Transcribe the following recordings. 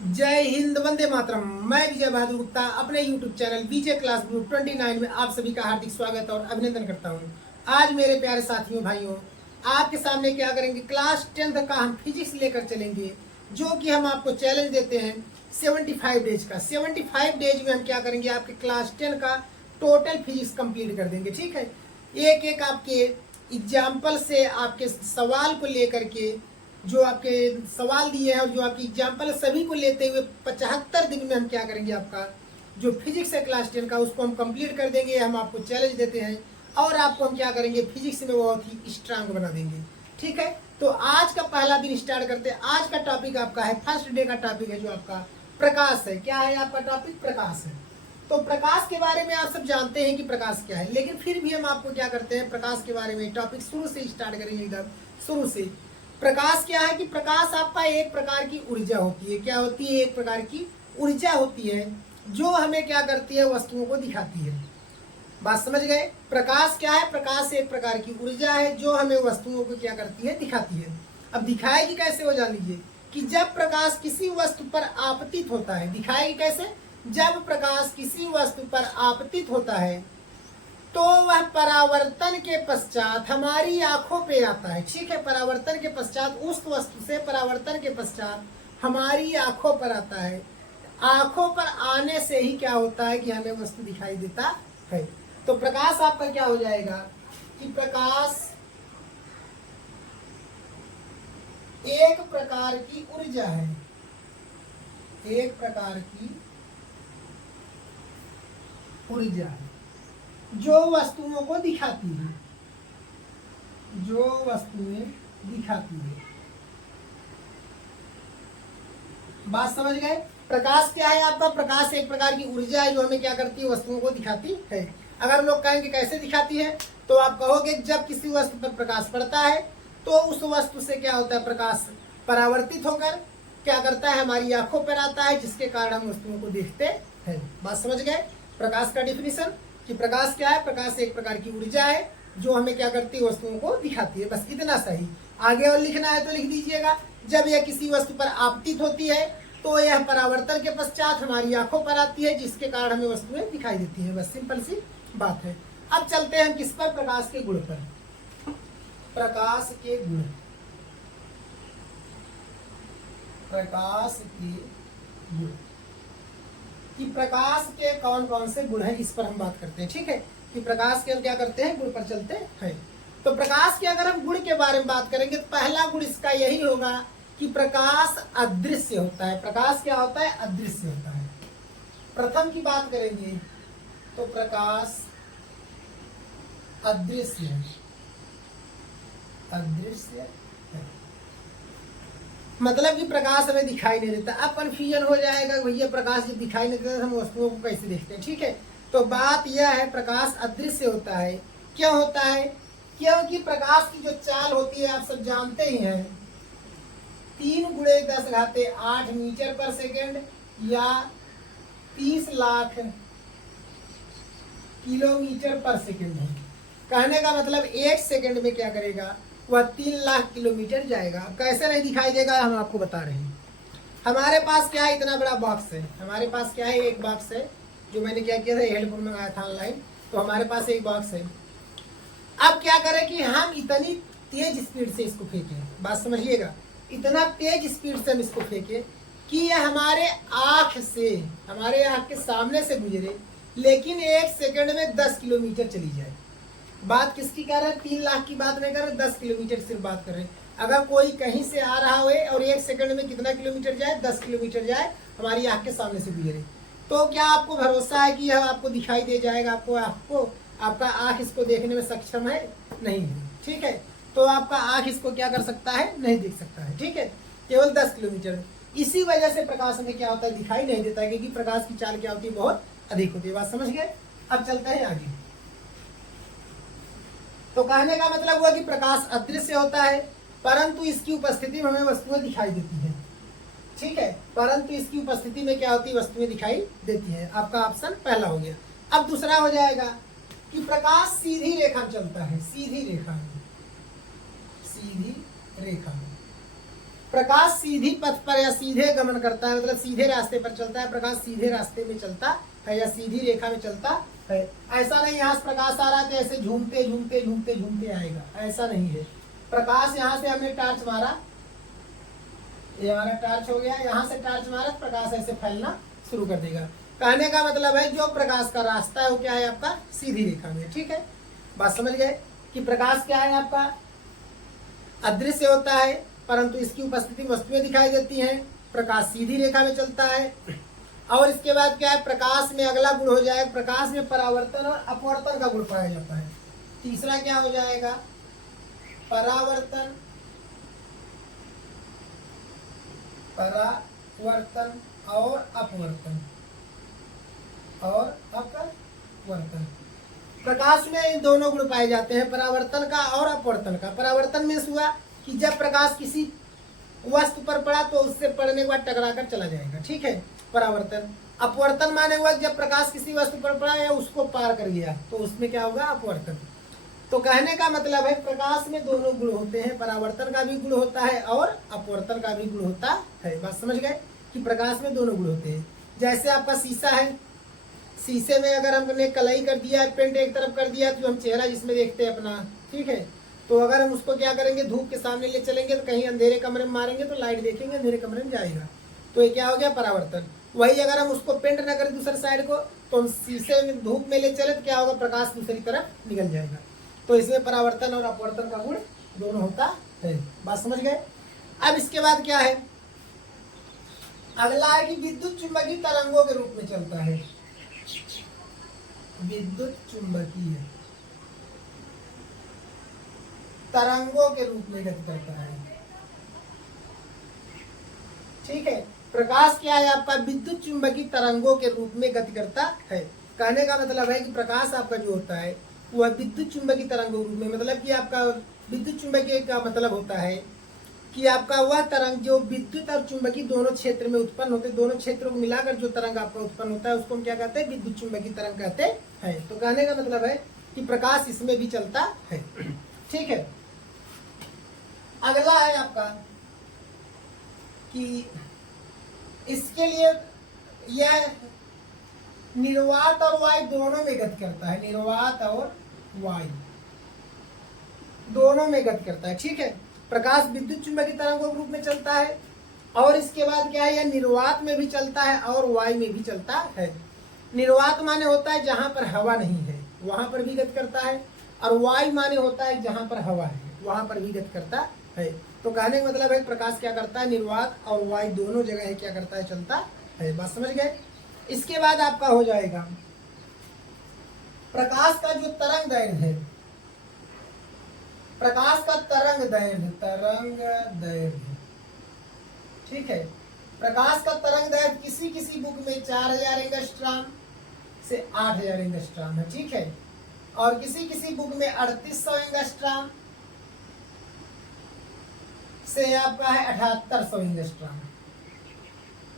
जय हिंद, वंदे मातरम। मैं विजय बहादुर गुप्ता अपने YouTube चैनल विजय क्लास ग्रुप 29 में आप सभी का हार्दिक स्वागत और अभिनंदन करता हूं। आज मेरे प्यारे साथियों भाइयों, आपके सामने क्या करेंगे, क्लास 10 का हम फिजिक्स लेकर चलेंगे, जो कि हम आपको चैलेंज देते हैं 75 डेज का। 75 डेज में हम क्या करेंगे, आपके क्लास 10 का टोटल फिजिक्स कंप्लीट कर देंगे। ठीक है, एक एक आपके एग्जाम्पल से आपके सवाल को लेकर के, जो आपके सवाल दिए हैं और जो आपकी एग्जाम्पल सभी को लेते हुए 75 दिन में हम क्या करेंगे, आपका जो फिजिक्स है क्लास 10 का उसको हम कंप्लीट कर देंगे। हम आपको चैलेंज देते हैं और आपको हम क्या करेंगे, फिजिक्स में बहुत ही स्ट्रांग बना देंगे। ठीक है, तो आज का पहला दिन स्टार्ट करते हैं। आज का टॉपिक आपका है, फर्स्ट डे का टॉपिक है जो आपका प्रकाश है। क्या है आपका टॉपिक? प्रकाश है। तो प्रकाश के बारे में आप सब जानते हैं कि प्रकाश क्या है, लेकिन फिर भी हम आपको क्या करते हैं, प्रकाश के बारे में टॉपिक शुरू से स्टार्ट करेंगे, एकदम शुरू से। प्रकाश क्या है कि प्रकाश आपका एक प्रकार की ऊर्जा होती है। क्या होती है? एक प्रकार की ऊर्जा होती है जो हमें क्या करती है, वस्तुओं को दिखाती है। बात समझ गए? प्रकाश क्या है? प्रकाश एक प्रकार की ऊर्जा है जो हमें वस्तुओं को क्या करती है, दिखाती है। अब दिखाएगी कैसे, हो जान लीजिए कि जब प्रकाश किसी वस्तु पर आपतित होता है। दिखाएगी कैसे? जब प्रकाश किसी वस्तु पर आपतित होता है तो वह परावर्तन के पश्चात हमारी आंखों पे आता है। ठीक है, परावर्तन के पश्चात, उस वस्तु से परावर्तन के पश्चात हमारी आंखों पर आता है। आंखों पर आने से ही क्या होता है कि हमें वस्तु दिखाई देता है। तो प्रकाश आपका क्या हो जाएगा कि प्रकाश एक प्रकार की ऊर्जा है, एक प्रकार की ऊर्जा है जो वस्तुओं को दिखाती है, जो वस्तुएं दिखाती है। बात समझ गए? प्रकाश क्या है आपका? प्रकाश एक प्रकार की ऊर्जा है जो हमें क्या करती है, वस्तुओं को दिखाती है। अगर लोग कहेंगे कैसे दिखाती है, तो आप कहोगे जब किसी वस्तु पर प्रकाश पड़ता है तो उस वस्तु से क्या होता है, प्रकाश परावर्तित होकर क्या करता है, हमारी आंखों पर आता है, जिसके कारण हम वस्तुओं को देखते हैं। बात समझ गए? प्रकाश का डिफिनीशन कि प्रकाश क्या है, प्रकाश एक प्रकार की ऊर्जा है जो हमें क्या करती है, वस्तुओं को दिखाती है। बस इतना सही। आगे और लिखना है तो लिख दीजिएगा। जब यह किसी वस्तु पर आपतित होती है तो यह परावर्तन के पश्चात हमारी आंखों पर आती है, जिसके कारण हमें वस्तुएं दिखाई देती है। बस सिंपल सी बात है। अब चलते हैं हम किस पर, प्रकाश के गुण पर। प्रकाश के गुण, प्रकाश के गुण कि प्रकाश के कौन कौन से गुण हैं, इस पर हम बात करते हैं। ठीक है, कि प्रकाश के हम क्या करते हैं, गुण पर चलते हैं। तो प्रकाश के अगर हम गुण के बारे में बात करेंगे तो पहला गुण इसका यही होगा कि प्रकाश अदृश्य होता है। प्रकाश क्या होता है? अदृश्य होता है। प्रथम की बात करेंगे तो प्रकाश अदृश्य है, अदृश्य है। मतलब कि प्रकाश हमें दिखाई नहीं देता। अब कन्फ्यूजन हो जाएगा, भैया प्रकाश जब दिखाई नहीं देता हम वस्तुओं को कैसे देखते हैं। ठीक है, तो बात यह है, प्रकाश अदृश्य होता है। क्यों होता है? क्योंकि प्रकाश की जो चाल होती है आप सब जानते ही हैं, 3 × 10⁸ मीटर पर सेकेंड या 30 लाख किलोमीटर पर सेकेंड है। कहने का मतलब एक सेकेंड में क्या करेगा, वह 3 लाख किलोमीटर जाएगा। कैसे नहीं दिखाई देगा, हम आपको बता रहे हैं। हमारे पास क्या है, इतना बड़ा बॉक्स है। हमारे पास क्या है, एक बॉक्स है जो मैंने क्या किया था, हेडफोन मंगाया था ऑनलाइन। तो हमारे पास एक बॉक्स है। अब क्या करें कि हम इतनी तेज स्पीड से इसको फेंकें। बात समझिएगा, इतना तेज स्पीड से हम इसको फेंकें कि यह हमारे आंख से, हमारे आंख के सामने से गुजरे, लेकिन एक सेकंड में 10 किलोमीटर चली जाए। बात किसकी कर रहे हैं? 3 लाख की बात नहीं कर रहे, 10 किलोमीटर सिर्फ बात कर रहे हैं। अगर कोई कहीं से आ रहा हो और एक सेकंड में कितना किलोमीटर जाए, 10 किलोमीटर जाए, हमारी आंख के सामने से गुजरे, तो क्या आपको भरोसा है कि यह आपको दिखाई दे जाएगा? आपको आपका आंख इसको देखने में सक्षम है? नहीं है। ठीक है, तो आपका आंख इसको क्या कर सकता है? नहीं देख सकता है। ठीक है, केवल 10 किलोमीटर। इसी वजह से प्रकाश में क्या होता है, दिखाई नहीं देता है, क्योंकि प्रकाश की चाल क्या होती है, बहुत अधिक होती है। बात समझ गए? अब चलते हैं आगे। तो कहने का मतलब हुआ कि प्रकाश अदृश्य होता है, परंतु इसकी उपस्थिति में हमें वस्तुएं दिखाई देती हैं। ठीक है, परंतु इसकी उपस्थिति में क्या होती है, वस्तुएं दिखाई देती हैं। आपका ऑप्शन पहला हो गया। अब दूसरा हो जाएगा कि प्रकाश सीधी रेखा में चलता है। सीधी रेखा में, सीधी रेखा में। प्रकाश सीधी पथ पर या सीधे गमन करता है, मतलब सीधे रास्ते पर चलता है। प्रकाश सीधे रास्ते में चलता है या सीधी रेखा में चलता है। ऐसा नहीं यहाँ से प्रकाश आ रहा है तो ऐसे झूमते झूमते झूमते झूमते आएगा, ऐसा नहीं है। प्रकाश यहाँ से हमने टॉर्च मारा, ये हमारा टॉर्च हो गया, यहाँ से टॉर्च मारा तो प्रकाश ऐसे फैलना शुरू कर देगा। कहने का मतलब है जो प्रकाश का रास्ता है वो क्या है आपका, सीधी रेखा में। ठीक है, बात समझ गए कि प्रकाश क्या है आपका, अदृश्य होता है परंतु इसकी उपस्थिति वस्तुएं दिखाई देती हैं। प्रकाश सीधी रेखा में चलता है। और इसके बाद क्या है, प्रकाश में अगला गुण हो जाएगा, प्रकाश में परावर्तन और अपवर्तन का गुण पाया जाता है। तीसरा क्या हो जाएगा, परावर्तन और अपवर्तन प्रकाश में इन दोनों गुण पाए जाते हैं, परावर्तन का और अपवर्तन का। परावर्तन में हुआ कि जब प्रकाश किसी वस्तु पर पड़ा तो उससे पड़ने के बाद टकरा कर चला जाएगा। ठीक है, परावर्तन। अपवर्तन माने हुआ जब प्रकाश किसी वस्तु पर पड़ा या उसको पार कर गया तो उसमें क्या होगा, अपवर्तन। तो कहने का मतलब है प्रकाश में दोनों गुण होते हैं, परावर्तन का भी गुण होता है और अपवर्तन का भी गुण होता है। बात समझ गए कि प्रकाश में दोनों गुण होते हैं। जैसे आपका शीशा है, शीशे में अगर हमने कलई कर दिया, पेंट एक तरफ कर दिया तो हम चेहरा जिसमें देखते हैं अपना, ठीक है, तो अगर हम उसको क्या करेंगे, धूप के सामने ले चलेंगे तो कहीं अंधेरे कमरे में मारेंगे तो लाइट देखेंगे, अंधेरे कमरे में जाएगा, तो ये क्या हो गया, परावर्तन। वही अगर हम उसको पेंट न करें दूसरे साइड को तो हम शीशे में धूप में ले चले तो क्या होगा, प्रकाश दूसरी तरफ निकल जाएगा। तो इसमें परावर्तन और अपवर्तन का गुण दोनों होता है। बात समझ गए। अब इसके बाद क्या है, अगला है कि विद्युत चुंबकीय तरंगों के रूप में चलता है। विद्युत चुंबकीय तरंगों के रूप में गति करता है। ठीक है, प्रकाश क्या है आपका, विद्युत चुंबकीय तरंगों के रूप में गति करता है। कहने का मतलब है कि प्रकाश आपका जो होता है वह विद्युत चुंबकीय तरंगों रूप में, मतलब कि आपका विद्युत चुंबकीय का मतलब होता है कि आपका वह तरंग जो विद्युत और चुंबकीय दोनों क्षेत्र में उत्पन्न होते, दोनों क्षेत्रों को मिलाकर जो तरंग आपका उत्पन्न होता है उसको हम क्या कहते हैं, विद्युत चुंबकीय तरंग कहते हैं। तो कहने का मतलब है कि प्रकाश इसमें भी चलता है। ठीक है, अगला है आपका कि इसके लिए यह निर्वात और वायु दोनों में गति करता है, निर्वात और वायु दोनों में गति करता है। ठीक है, प्रकाश विद्युत चुंबकीय तरंगों के रूप में चलता है और इसके बाद क्या है, यह निर्वात में भी चलता है और वायु में भी चलता है। निर्वात माने होता है जहां पर हवा नहीं है वहां पर भी गति करता है, और वायु माने होता है जहां पर हवा है वहां पर भी गति करता है। तो कहने का मतलब है प्रकाश क्या करता है, निर्वात और वायु दोनों जगह है क्या करता है, चलता है। बात समझ गए। इसके बाद आपका हो जाएगा प्रकाश का जो तरंग दैर्घ्य है, प्रकाश का तरंग दैर्घ्य। ठीक है, प्रकाश का तरंग दैर्घ्य किसी किसी बुक में 4000 एंगस्ट्रॉम से 8000 एंगस्ट्रॉम है। ठीक है, और किसी किसी बुक में 3800 एंगस्ट्रॉम से आपका है 7800 एंगस्ट्रॉम।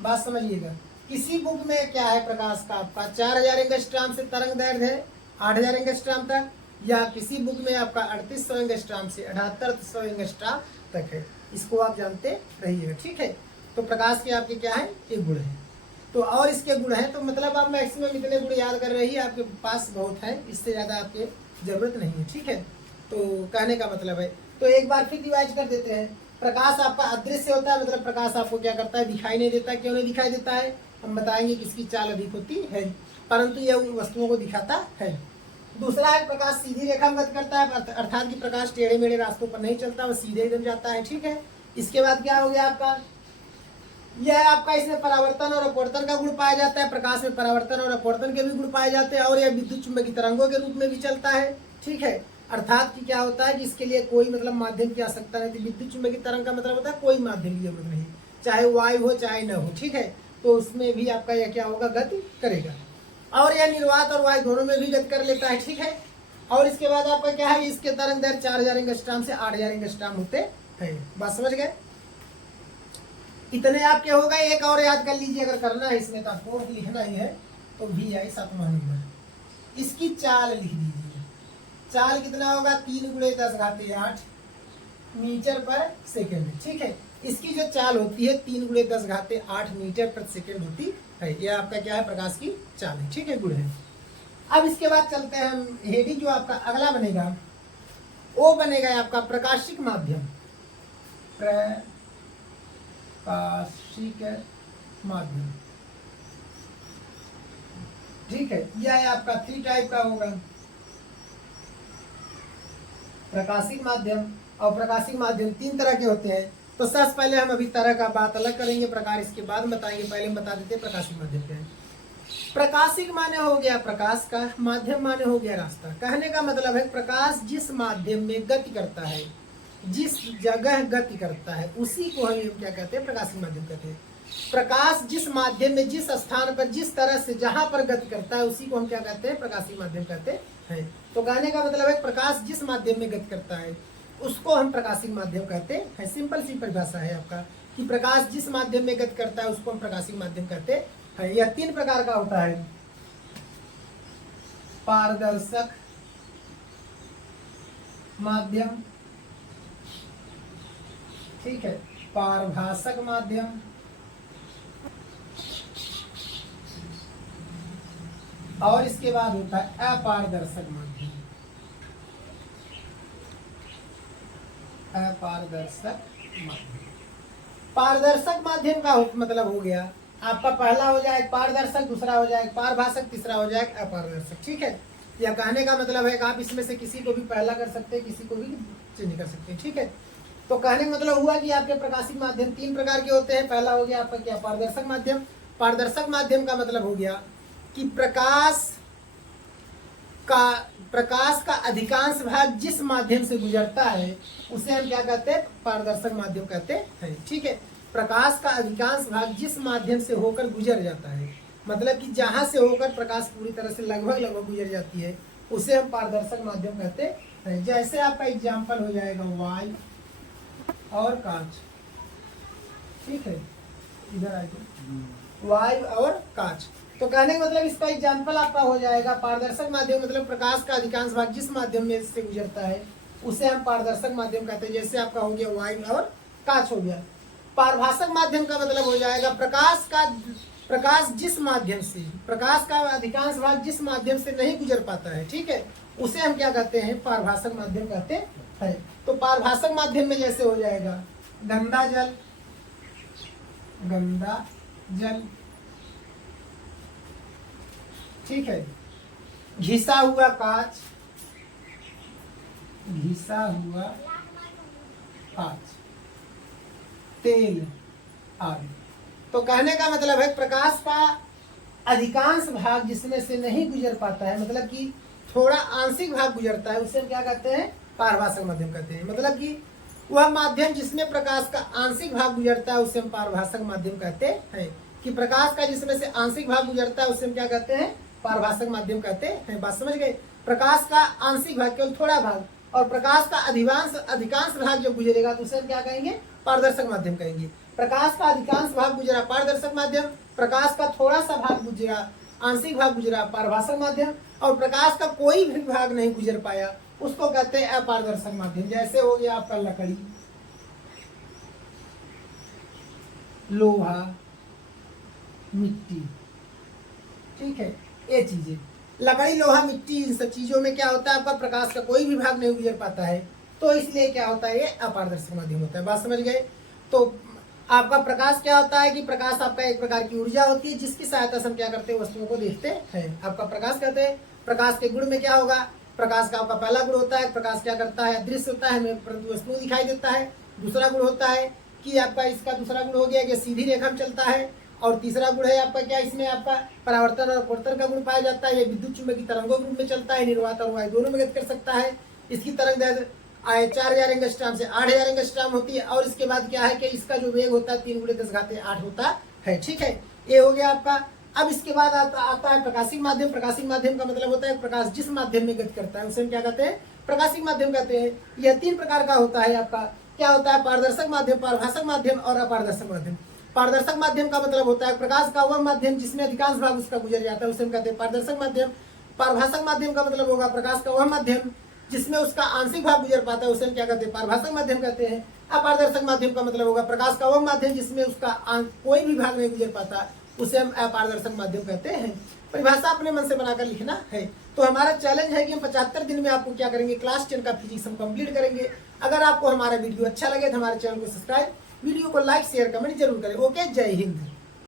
बात समझिएगा, किसी बुक में क्या है प्रकाश का आपका 4000 एंगस्ट्रॉम से तरंग दैर्घ्य है 8000 एंगस्ट्रॉम तक, या किसी बुक में आपका 3800 एंगस्ट्रॉम से 7800 एंगस्ट्रॉम तक है। इसको आप जानते रहिएगा। ठीक है, तो प्रकाश के आपके क्या है, एक गुण है। तो और इसके गुण है, तो मतलब आप मैक्सिमम इतने गुण याद कर रही है, आपके पास बहुत है, इससे ज़्यादा आपके जरूरत नहीं है। ठीक है, तो कहने का मतलब है, तो एक बार फिर डिवाइड कर देते हैं। प्रकाश आपका अदृश्य होता है, मतलब प्रकाश आपको क्या करता है, दिखाई नहीं देता। क्यों नहीं दिखाई देता है, हम बताएंगे कि इसकी चाल अधिक होती है, परंतु यह उन वस्तुओं को दिखाता है। दूसरा है प्रकाश सीधी रेखा में गति करता है, अर्थात कि प्रकाश टेढ़े मेढ़े रास्तों पर नहीं चलता, वह सीधे एकदम जाता है। ठीक है, इसके बाद क्या हो गया आपका, यह आपका इसमें परावर्तन और अपवर्तन का गुण पाया जाता है। प्रकाश में परावर्तन और अपवर्तन के भी गुण पाए जाते हैं, और यह विद्युत चुंबकीय तरंगों के रूप में भी चलता है। ठीक है, अर्थात कि क्या होता है कि इसके लिए कोई मतलब माध्यम की आवश्यकता नहीं थी। विद्युत चुंबकीय तरंग का मतलब होता है कोई माध्यम की जरूरत नहीं, चाहे वायु हो चाहे न हो। ठीक है, तो उसमें भी आपका यह क्या होगा, गति करेगा। और यह निर्वात और वायु दोनों में भी गति कर लेता है। ठीक है, और इसके बाद आपका क्या है, इसके तरंग दैर्घ्य 4000 एंगस्ट्रॉम से 8000 एंगस्ट्रॉम होते हैं। बात समझ गए। इतने आपके हो गए। एक और याद कर लीजिए, अगर करना है इसमें तो आपको लिखना ही है, तो भी आई 7वां नंबर, इसकी चाल लिख दीजिए। चाल कितना होगा, 3 × 10⁸ मीटर पर सेकेंड। ठीक है, इसकी जो चाल होती है 3×10⁸ मीटर प्रति सेकेंड होती है। यह आपका क्या है, प्रकाश की चाल है। ठीक है, गुण है। अब इसके बाद चलते हैं हम, हेडिंग जो आपका अगला बनेगा वो बनेगा आपका प्रकाशिक माध्यम। प्रकाशिक माध्यम, ठीक है। यह आपका 3 टाइप का होगा, प्रकाशिक माध्यम। और प्रकाशिक माध्यम 3 तरह के होते हैं। तो सबसे पहले हम अभी तरह का बात अलग करेंगे, प्रकार इसके बाद बताएंगे। पहले हम बता देते हैं प्रकाशिक माध्यम क्या है। प्रकाशिक माने हो गया प्रकाश का, माध्यम माने हो गया रास्ता। कहने का मतलब है प्रकाश जिस माध्यम में गति करता है, जिस जगह गति करता है, उसी को हम क्या कहते हैं, प्रकाशिक माध्यम कहते हैं। प्रकाश जिस माध्यम में, जिस स्थान पर, जिस तरह से जहां पर गति करता है, उसी को हम क्या कहते हैं, प्रकाशिक माध्यम कहते हैं। तो कहने का मतलब है प्रकाश जिस माध्यम में गति करता है उसको हम प्रकाशिक माध्यम कहते हैं। सिंपल सी परिभाषा है आपका कि प्रकाश जिस माध्यम में गति करता है उसको हम प्रकाशिक माध्यम कहते हैं। यह 3 प्रकार का होता है, पारदर्शक माध्यम, ठीक है, पारभाषक माध्यम और इसके बाद होता है अपारदर्शक माध्यम। अपारदर्शक माध्यम, पारदर्शक माध्यम का मतलब हो गया आपका, पहला हो जाए पारदर्शक, दूसरा हो जाए पारभाषक, तीसरा हो जाए अपारदर्शक। ठीक है, यह कहने का मतलब है कि आप इसमें से किसी को भी पहला कर सकते हैं, किसी को भी चेंज कर सकते हैं। ठीक है, तो कहने का मतलब हुआ कि आपके प्रकाशिक माध्यम 3 प्रकार के होते हैं। पहला हो गया आपका क्या, पारदर्शक माध्यम। पारदर्शक माध्यम का मतलब हो गया कि प्रकाश का अधिकांश भाग जिस माध्यम से गुजरता है उसे हम क्या कहते हैं, पारदर्शक माध्यम कहते हैं। ठीक है, प्रकाश का अधिकांश भाग जिस माध्यम से होकर गुजर जाता है, मतलब कि जहां से होकर प्रकाश पूरी तरह से लगभग गुजर जाती है, उसे हम पारदर्शक माध्यम कहते हैं। जैसे आपका एग्जाम्पल हो जाएगा वायु और कांच। ठीक है, इधर आइए, वायु और कांच। तो कहने का मतलब इसका एग्जाम्पल आपका हो जाएगा पारदर्शक माध्यम, मतलब प्रकाश का अधिकांश भाग जिस माध्यम में से गुजरता है उसे हम पारदर्शक माध्यम कहते हैं। जैसे आपका हो गया वायु और कांच हो गया। पारभाषक माध्यम का मतलब हो जाएगा प्रकाश जिस माध्यम से, प्रकाश का अधिकांश भाग जिस माध्यम से नहीं गुजर पाता है, ठीक है, उसे हम क्या कहते हैं, पारभाषक माध्यम कहते हैं। तो पारभाषक माध्यम में जैसे हो जाएगा गंदा जल, ठीक है, घिसा हुआ कांच, तेल आदि। तो कहने का मतलब है प्रकाश का अधिकांश भाग जिसमें से नहीं गुजर पाता है, मतलब कि थोड़ा आंशिक भाग गुजरता है, उसे हम क्या कहते हैं, पारभाषक माध्यम कहते हैं। मतलब कि वह माध्यम जिसमें प्रकाश का आंशिक भाग गुजरता है उसे हम पारभाषक माध्यम कहते हैं। कि प्रकाश का जिसमें से आंशिक भाग गुजरता है उसे हम क्या कहते हैं, पारभाषक माध्यम कहते हैं। बात समझ गए। प्रकाश का आंशिक भाग केवल थोड़ा भाग, और प्रकाश का अधिकांश भाग जब गुजरेगा तो उसे हम क्या कहेंगे, पारदर्शक माध्यम कहेंगे। प्रकाश का अधिकांश भाग गुजरा पारदर्शक माध्यम, प्रकाश का थोड़ा सा भाग गुजरा, आंशिक भाग गुजरा, पारभाषक माध्यम, और प्रकाश का कोई भी भाग नहीं गुजर पाया उसको कहते हैं अपारदर्शक माध्यम। जैसे हो गया आपका लकड़ी, लोहा, मिट्टी, ठीक है, ये चीजें, लकड़ी, लोहा, मिट्टी, इन सब चीजों में क्या होता है, आपका प्रकाश का कोई भी भाग नहीं गुजर पाता है, तो इसलिए क्या होता है, ये अपारदर्शक माध्यम होता है। बात समझ गए। तो आपका प्रकाश क्या होता है कि प्रकाश आपका एक प्रकार की ऊर्जा होती है जिसकी सहायता से हम क्या करते हैं, वस्तुओं को देखते हैं। आपका प्रकाश कहते हैं। प्रकाश के गुण में क्या होगा, प्रकाश का आपका पहला गुण होता है, प्रकाश क्या करता है, अदृश्य होता है, हमें परंतु वस्तु दिखाई देता है। दूसरा गुण होता है कि आपका इसका दूसरा गुण हो गया कि सीधी रेखा में चलता है। और तीसरा गुण है आपका क्या, इसमें आपका परावर्तन और अपवर्तन का गुण पाया जाता है। ये विद्युत चुंबकीय तरंगों के रूप में चलता है, निर्वात और वायु दोनों में गति कर सकता है। इसकी तरंग दैर्घ्य 4000 एंगस्ट्रॉम से 8000 एंगस्ट्रॉम होती है। और इसके बाद क्या है कि इसका जो वेग होता है 3×10⁸ होता है। ठीक है, ये हो गया आपका। अब इसके बाद आता है प्रकाशिक माध्यम। प्रकाशिक माध्यम का मतलब होता है प्रकाश जिस माध्यम में गति करता है उसे हम क्या कहते हैं, प्रकाशिक माध्यम कहते हैं। यह 3 प्रकार का होता है आपका। क्या होता है, पारदर्शक माध्यम, पारभाषक माध्यम और अपारदर्शक माध्यम। पारदर्शक माध्यम का मतलब होता है प्रकाश का वह माध्यम जिसमें अधिकांश भाग उसका गुजर जाता है उसे हम कहते हैं पारदर्शक माध्यम। पारभाषक माध्यम का मतलब होगा प्रकाश का वह माध्यम जिसमें उसका आंशिक भाग गुजर पाता है उसे हम क्या कहते हैं, पारभाषक माध्यम कहते हैं। अपारदर्शक माध्यम का मतलब होगा प्रकाश का वो माध्यम जिसमें उसका कोई भी भाग नहीं गुजर पाता, उसे हम अपारदर्शक माध्यम कहते हैं। परिभाषा अपने मन से बनाकर लिखना है। तो हमारा चैलेंज है कि हम 75 दिन में आपको क्या करेंगे, क्लास 10 का फिजिक्स हम कंप्लीट करेंगे। अगर आपको हमारा वीडियो अच्छा लगे तो हमारे चैनल को सब्सक्राइब, वीडियो को लाइक शेयर कमेंट जरूर करें। ओके, जय हिंद।